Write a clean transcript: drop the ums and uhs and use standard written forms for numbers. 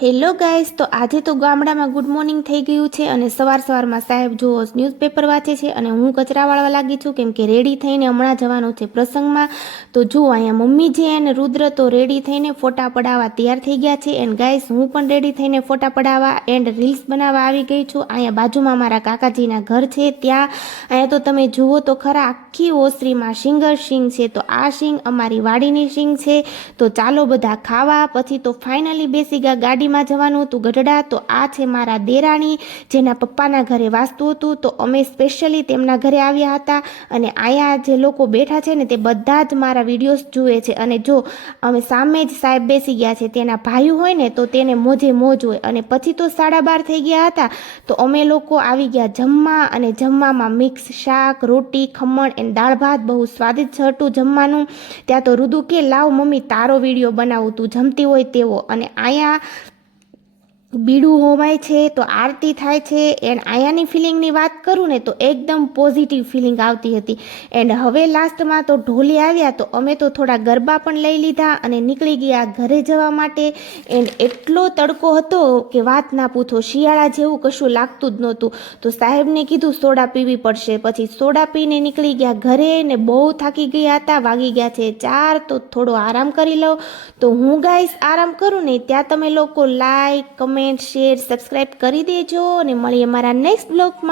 Hello guys, તો આજે તો ગામડામાં ગુડ મોર્નિંગ થઈ ગયું છે અને સવારમાં સાહેબ જો ન્યૂઝપેપર વાંચે છે અને હું કચરા વાળવા લાગી છું કેમ કે રેડી થઈને હમણાં જવાનું છે પ્રસંગમાં. તો જો અહીંયા મમ્મી છે અને રુદ્ર તો રેડી થઈને ફોટા પડાવવા તૈયાર થઈ ગયા છે. એન્ડ ગાઈસ, હું પણ રેડી થઈને ફોટા પડાવવા એન્ડ રીલ્સ બનાવવા આવી ગઈ છું. અહીંયા બાજુમાં મારા કાકાજીના ઘર છે ત્યાં. અહીંયા તો તમે જુઓ તો ખરા, આખી ઓસરીમાં સિંગર સિંગ છે. તો આ સિંગ અમારી વાડીની સિંગ છે. તો ચાલો બધા ખાવા. પછી તો ફાઇનલી બેસી ગયા ગાડી માં જવાનું હતું ગઢડા. તો આ છે મારા દેરાણી જેના પપ્પાના ઘરે વાસ્તુ હતું, તો અમે સ્પેશિયલી તેમના ઘરે આવ્યા હતા. અને અહીંયા જે લોકો બેઠા છે ને તે બધા જ મારા વિડીયોઝ જુએ છે. અને જો અમે સામે જ સાહેબ બેસી ગયા છે, તેના ભાઈ હોય ને તો તેને મોજે મોજ હોય. અને પછી તો 12:30 થઈ ગયા હતા તો અમે લોકો આવી ગયા જમવા. અને જમવામાં મિક્સ શાક, રોટી, ખમણ અને દાળ ભાત, બહુ સ્વાદિષ્ટ હતું જમવાનું. ત્યાં તો રુદુ કે લાવ મમ્મી તારો વિડીયો બનાવું, તું જમતી હોય તેવો. અને અહીંયા બીડું હોમાય છે, તો આરતી થાય છે. એન્ડ અહીંયાની ફિલિંગની વાત કરું ને તો એકદમ પોઝિટિવ ફિલિંગ આવતી હતી. એન્ડ હવે લાસ્ટમાં તો ઢોલી આવ્યા તો અમે તો થોડા ગરબા પણ લઈ લીધા અને નીકળી ગયા ઘરે જવા માટે. એન્ડ એટલો તડકો હતો કે વાત ના પૂછો, શિયાળા જેવું કશું લાગતું જ નહોતું. તો સાહેબને કીધું સોડા પીવી પડશે, પછી સોડા પીને નીકળી ગયા ઘરે. ને બહુ થાકી ગયા હતા, વાગી ગયા છે 4. તો થોડો આરામ કરી લઉં. તો હું ગાઈસ આરામ કરું ને ત્યાં તમે લોકો લાઈક, કમેન્ટ, શેર, સબસ્ક્રાઈબ કરી દેજો અને મળીએ મારા નેક્સ્ટ બ્લોગમાં.